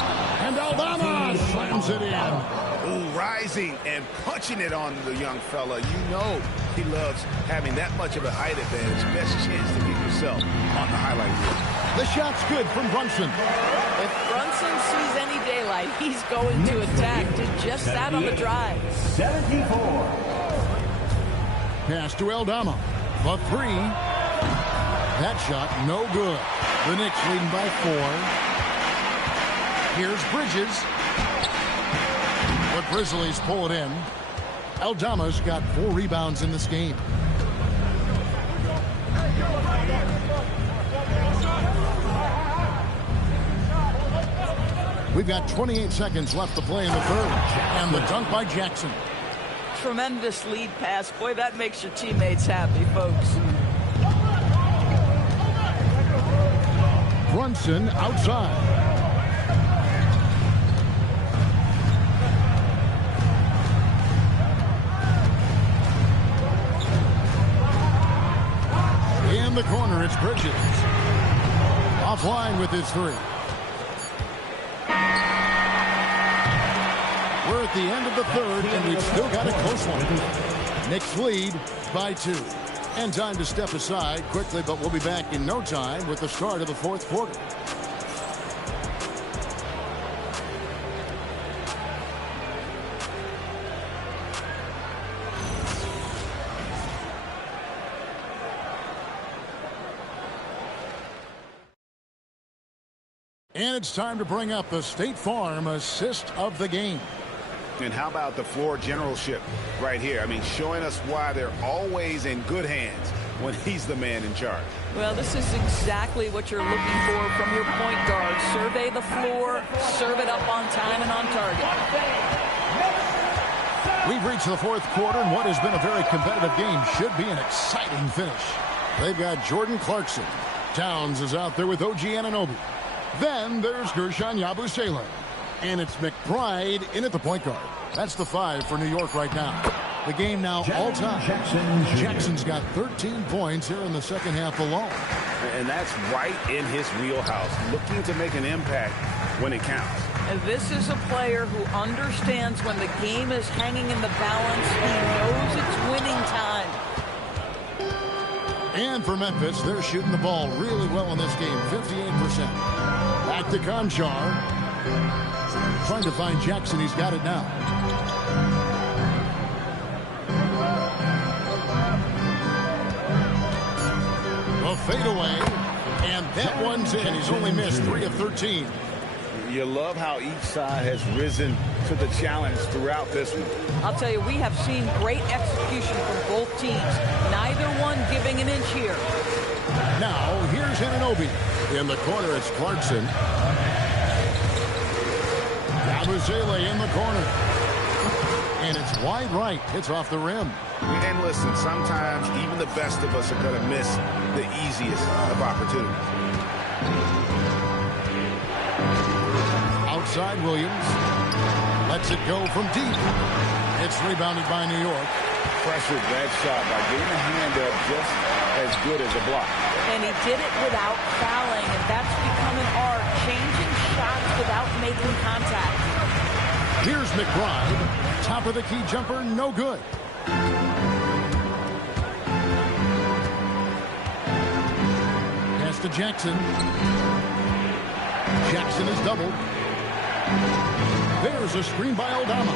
And Aldama slams it in. Ooh, rising and punching it on the young fella. You know he loves having that much of a height advantage. Best chance to get yourself on the highlight reel. The shot's good from Brunson. If Brunson sees any daylight, he's going to attack. Did just that on the drive. 74. Pass to Aldama. The three. That shot, no good. The Knicks leading by 4. Here's Bridges. But Grizzlies pull it in. Aldama's got 4 rebounds in this game. We've got 28 seconds left to play in the third. And the dunk by Jackson. Tremendous lead pass. Boy, that makes your teammates happy, folks. Brunson outside. In the corner, it's Bridges. Offline with his 3. We're at the end of the third, and we've still got a close one. Knicks lead by 2. And time to step aside quickly, but we'll be back in no time with the start of the fourth quarter. And it's time to bring up the State Farm assist of the game. And how about the floor generalship right here? I mean, showing us why they're always in good hands when he's the man in charge. Well, this is exactly what you're looking for from your point guard. Survey the floor, serve it up on time and on target. We've reached the fourth quarter, and what has been a very competitive game should be an exciting finish. They've got Jordan Clarkson. Towns is out there with OG Anunoby. Then there's Gershon Yabusele. And it's McBride in at the point guard. That's the 5 for New York right now. The game now all time. Jackson's got 13 points here in the second half alone. And that's right in his wheelhouse, looking to make an impact when it counts. And this is a player who understands when the game is hanging in the balance. He knows it's winning time. And for Memphis, they're shooting the ball really well in this game, 58%. Back to Conchar. Trying to find Jackson. He's got it now. A fadeaway. And that one's in. He's only missed 3 of 13. You love how each side has risen to the challenge throughout this one. I'll tell you, we have seen great execution from both teams. Neither one giving an inch here. Now, here's Anunoby. In the corner, it's Clarkson. Yabusele in the corner. And it's wide right. It's off the rim. And listen, sometimes even the best of us are going to miss the easiest of opportunities. Outside Williams. Lets it go from deep. It's rebounded by New York. Pressured that shot by getting a hand up just as good as a block. And he did it without fouling, and that's become an art, changing shots without making contact. Here's McBride. Top of the key jumper, no good. Pass to Jackson. Jackson is doubled. There's a screen by Aldama.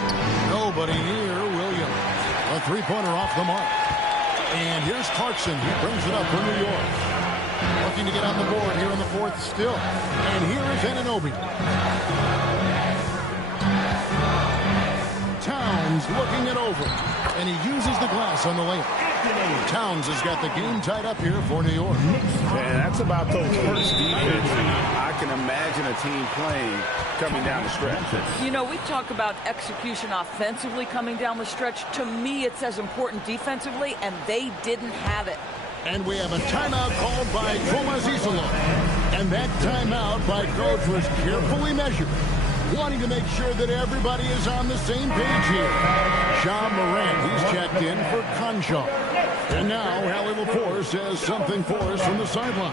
Nobody near Williams. A three-pointer off the mark. And here's Clarkson. He brings it up for New York. Looking to get on the board here in the fourth still. And here is Anunoby. Towns looking it over. And he uses the glass on the layup. Towns has got the game tied up here for New York. And that's about Coach Hurt's defense. I can imagine a team playing coming down the stretch. You know, we talk about execution offensively coming down the stretch. To me, it's as important defensively, and they didn't have it. And we have a timeout called by Thomas Isola. And that timeout by Coach was carefully measured, wanting to make sure that everybody is on the same page here. John Morant, he's checked in for Conchar. And now, Hallie LaForce has something for us from the sideline.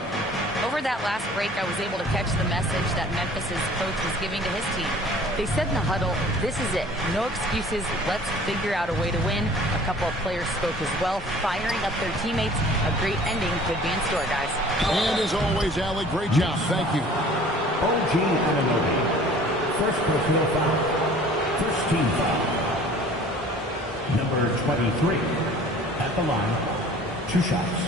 Over that last break, I was able to catch the message that Memphis's coach was giving to his team. They said in the huddle, this is it. No excuses. Let's figure out a way to win. A couple of players spoke as well, firing up their teammates. A great ending could be in store, guys. And as always, Allie, great job. Thank you. OG Anunoby. First personal foul. First team foul. Number 23. At the line. 2 shots.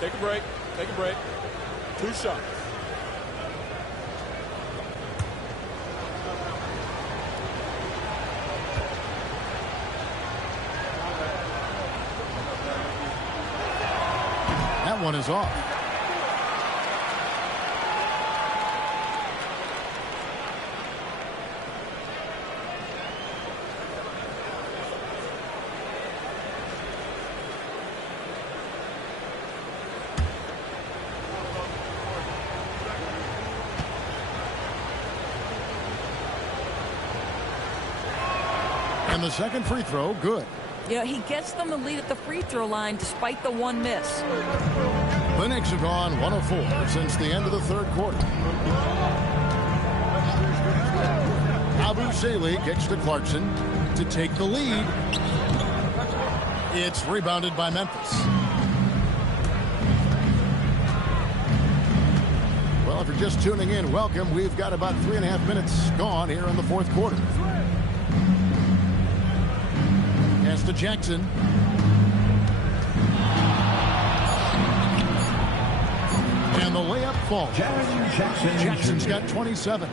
Take a break. Take a break. 2 shots. That one is off. And the second free throw, good. You know, he gets them the lead at the free throw line despite the one miss. The Knicks have gone 1 of 4 since the end of the third quarter. Yabusele kicks to Clarkson to take the lead. It's rebounded by Memphis. Well, if you're just tuning in, welcome. We've got about 3.5 minutes gone here in the fourth quarter. Pass to Jackson. And the layup falls. Jackson's got 27.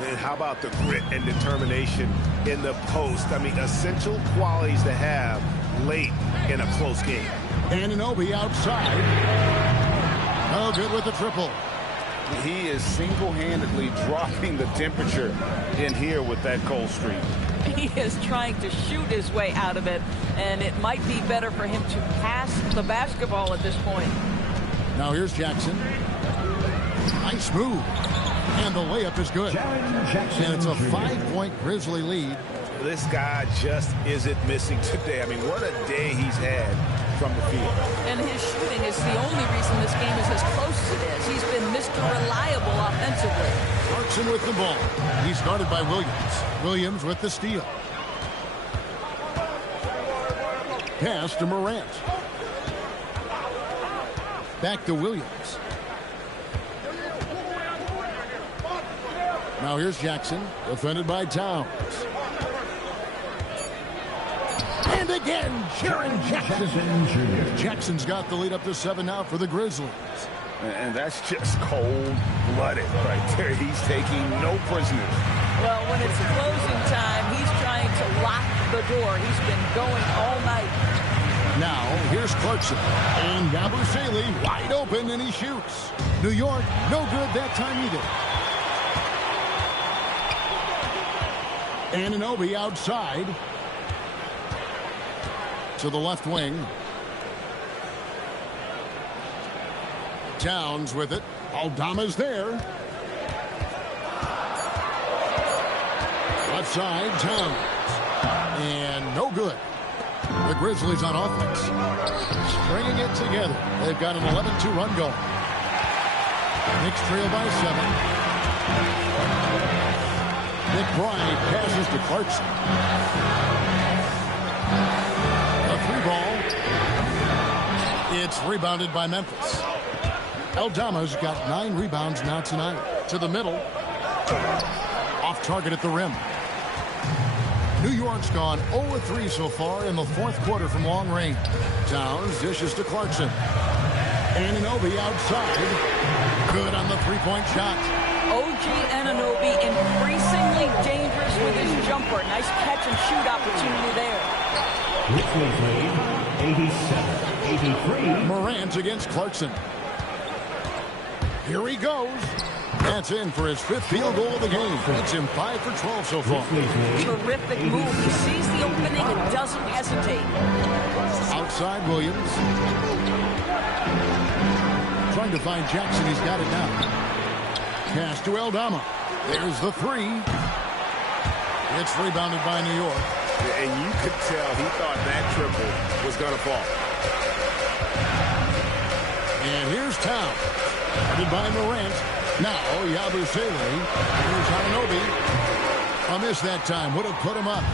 And how about the grit and determination in the post? I mean, essential qualities to have late in a close game. Anunoby outside. Oh, good with the triple. He is single-handedly dropping the temperature in here with that cold streak. He is trying to shoot his way out of it, and it might be better for him to pass the basketball at this point. Now here's Jackson. Nice move. And the layup is good. And it's a 5-point Grizzly lead. This guy just isn't missing today. I mean, what a day he's had from the field. And his shooting is the only reason this game is as close as it is. He's been Mr. Reliable offensively. Clarkson with the ball. He's guarded by Williams. Williams with the steal. pass to Morant. Back to Williams. Now here's Jackson, defended by Towns. And again, Jaren Jackson. Jackson's got the lead up to 7 now for the Grizzlies. And that's just cold-blooded right there. He's taking no prisoners. Well, when it's closing time, he's trying to lock the door. He's been going all night. Now, here's Clarkson. And Yabusele wide open, and he shoots. New York, no good that time either. Anunoby outside. To the left wing. Towns with it. Aldama's there. Left side, Towns. And no good. The Grizzlies on offense. Stringing it together. They've got an 11-2 run going. Knicks trail by 7. McBride passes to Clarkson. A 3-ball. It's rebounded by Memphis. Aldama's got 9 rebounds now tonight. To the middle. Off target at the rim. New York's gone 0-3 so far in the 4th quarter from long range. Towns dishes to Clarkson. Anunoby outside. Good on the 3-point shot. OG Anunoby increasingly dangerous with his jumper. Nice catch and shoot opportunity there. 87-83. Morant against Clarkson. Here he goes. That's in for his 5th field goal of the game. It's him 5 for 12 so far. Terrific move. He sees the opening and doesn't hesitate. Outside Williams. Trying to find Jackson. He's got it now. Pass to Aldama. There's the 3. It's rebounded by New York. And you could tell he thought that triple was going to fall. And here's Towns. Guarded by Morant. Now, Yabusele. Here's Anunoby. A miss that time. Would have put him up.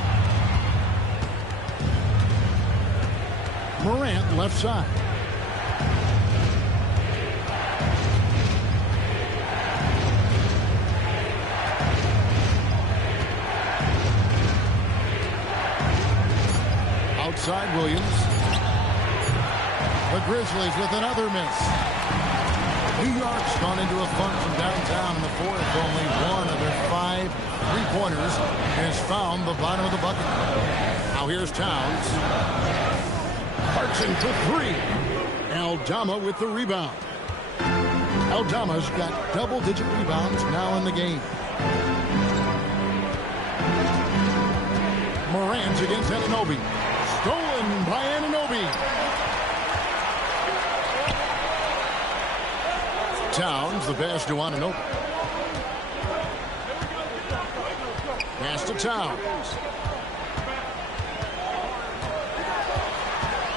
Morant left side. Outside Williams. The Grizzlies with another miss. New York's gone into a funk from downtown in the 4th. Only one of their 5 3-pointers has found the bottom of the bucket. Now here's Towns. Clarkson for 3. Aldama with the rebound. Aldama's got double-digit rebounds now in the game. Morant against Anunoby. Stolen by Anunoby. Towns, the pass to Anunoby. Pass to Towns.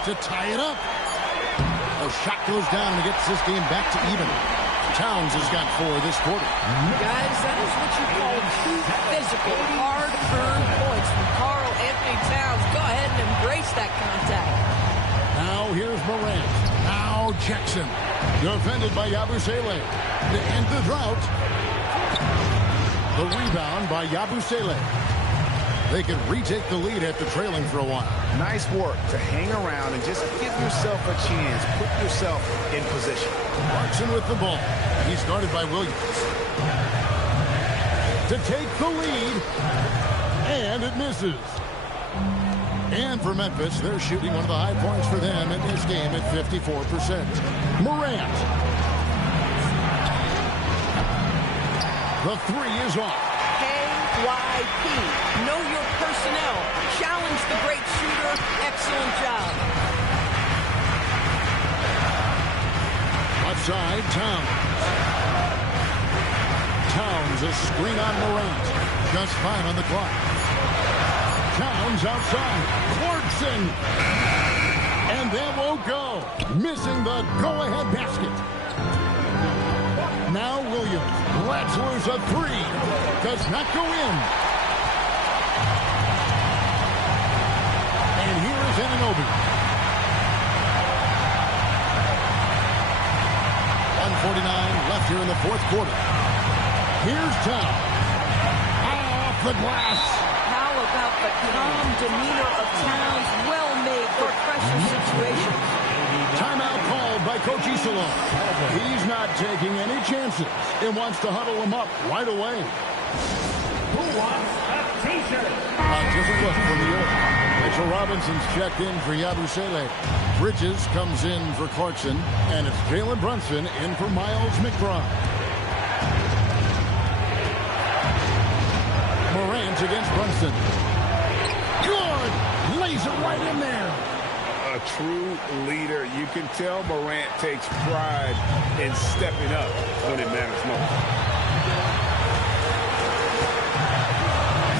To tie it up. A shot goes down and gets this game back to even. Towns has got 4 this quarter. Guys, that is what you call true physical, hard-earned points from Karl Anthony Towns. Go ahead and embrace that contact. Now here's Morant. Now Jackson. Defended by Yabusele. To end the drought. The rebound by Yabusele. They can retake the lead after trailing for a while. Nice work to hang around and just give yourself a chance. Put yourself in position. Clarkson with the ball. He's guarded by Williams. To take the lead. And it misses. And for Memphis, they're shooting one of the high points for them in this game at 54%. Morant. The 3 is off. KYP. Know your personnel. Challenge the great shooter. Excellent job. Left side, Towns. Towns, a screen on Morant. Just 5 on the clock. Towns outside. Clarkson. And that won't go. Missing the go-ahead basket. Now Williams lets loose a 3. Does not go in. And here is Anunoby. 2:49 left here in the fourth quarter. Here's Town. Off the glass. How about the calm demeanor of Towns? Well made for pressure situations. Timeout called by Coach Isillo. He's not taking any chances and wants to huddle him up right away. Who wants a t-shirt? A different look from New York. Mitchell Robinson's checked in for Yabusele. Bridges comes in for Clarkson, and it's Jalen Brunson in for Miles McBride. Morant against Brunson. Good! Lays it right in there. A true leader. You can tell Morant takes pride in stepping up when it matters most.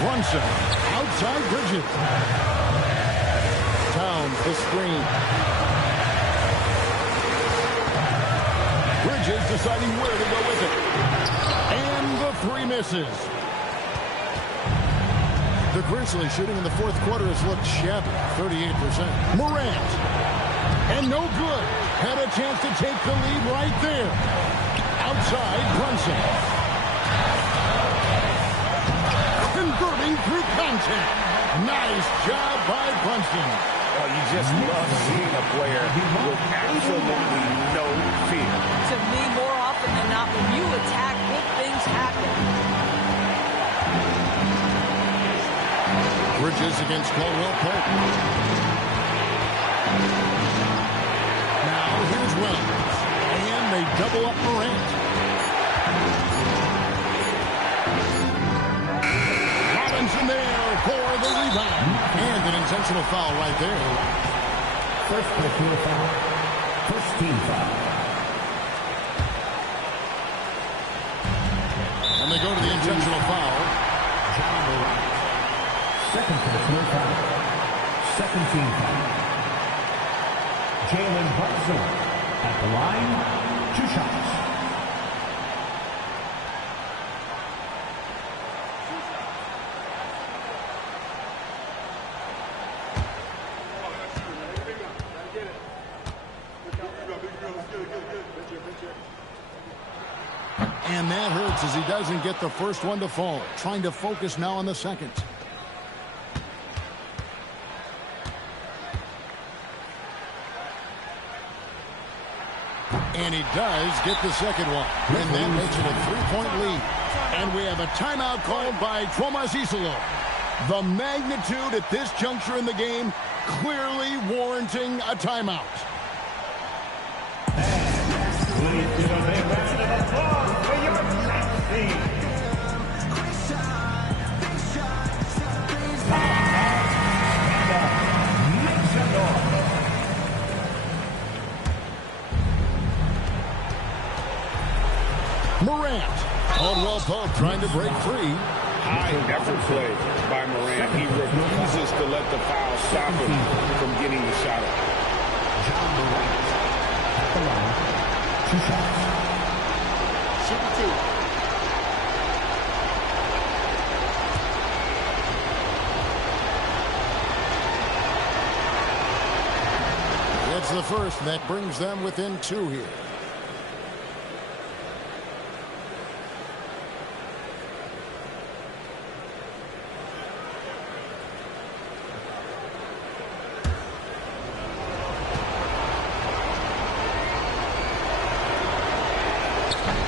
Brunson outside Bridges. Towns the screen. Bridges deciding where to go with it. And the three misses. The Grizzlies shooting in the fourth quarter has looked shabby, 38%. Morant. And no good. Had a chance to take the lead right there. Outside Brunson. Converting through contact. Nice job by Brunson. Oh, you just love seeing a player with absolutely no fear. To me, more often than not, when you attack, big things happen. Bridges against Caldwell Pope. Now here's Wells. And they double up Morant. Robinson there for the rebound. And an intentional foul right there. First personal foul. First team foul. And they go to the intentional foul. Second personal foul. Second team foul. Jalen Brunson at the line. 2 shots. And that hurts as he doesn't get the first one to fall. Trying to focus now on the second. And he does get the second one. And that makes it a 3-point lead. And we have a timeout called by Thomas Isillo. The magnitude at this juncture in the game clearly warranting a timeout. Please give a big round of applause for your next team. Morant. Caldwell Pope trying to break free. High effort play by Morant. He refuses to let the foul stop him from getting the shot up. John Morant at the line. 2 shots. Shoot 2. That's the first, and that brings them within 2 here.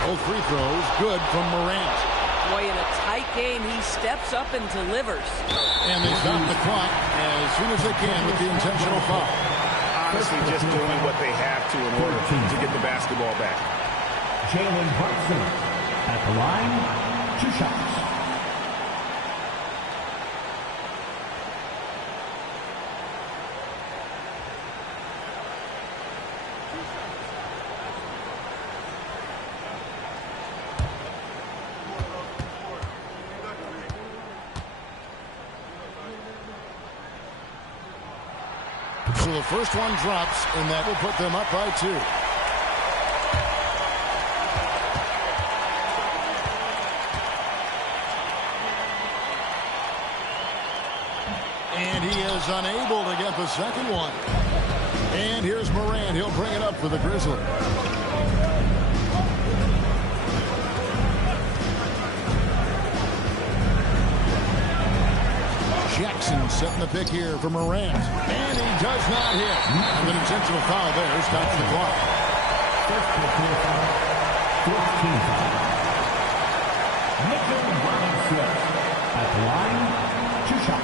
Both free throws good from Morant. Boy, in a tight game, he steps up and delivers. And they stop the clock as soon as they can with the intentional foul. Honestly, just doing what they have to in order to get the basketball back. Jalen Brunson at the line. 2 shots. So the first one drops, and that will put them up by 2. And he is unable to get the second one. And here's Morant. He'll bring it up for the Grizzlies. Jackson setting the pick here for Morant. And he does not hit. And an intentional foul there stops the clock. 14 foul. Mitchell at the line, 2 shots.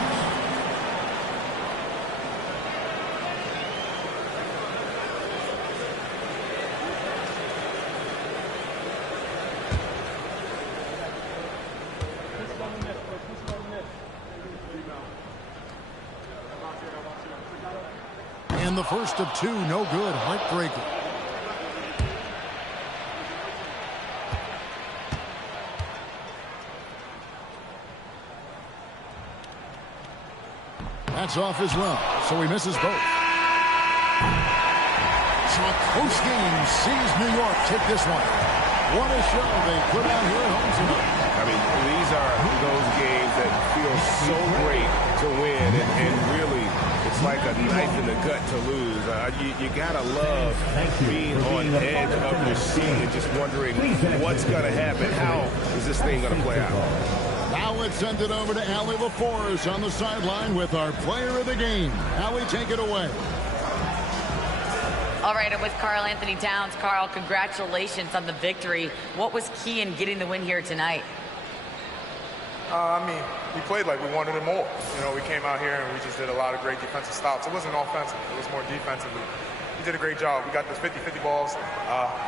And the first of 2, no good. Heartbreaker. That's off as well, so he misses both. So a close game sees New York take this one. What a show they put on here at home tonight. I mean, these are those games that feel so great to win, and really, it's like a knife in the gut to lose. You gotta love being on edge of your seat and just wondering what's gonna happen. How is this thing gonna play out? Now let's send it over to Allie LaForce on the sideline with our player of the game. Allie, take it away. All right, I'm with Karl Anthony Towns. Karl, congratulations on the victory. What was key in getting the win here tonight? I mean, we played like we wanted it more. You know, we came out here and we just did a lot of great defensive stops. It wasn't offensive. It was more defensively. We did a great job. We got those 50-50 balls,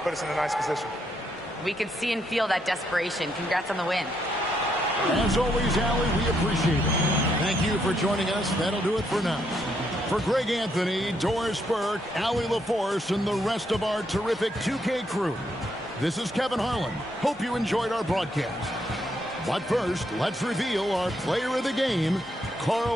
put us in a nice position. We can see and feel that desperation. Congrats on the win. As always, Allie, we appreciate it. Thank you for joining us. That'll do it for now. For Greg Anthony, Doris Burke, Allie LaForce, and the rest of our terrific 2K crew, this is Kevin Harlan. Hope you enjoyed our broadcast. But first, let's reveal our player of the game, Karl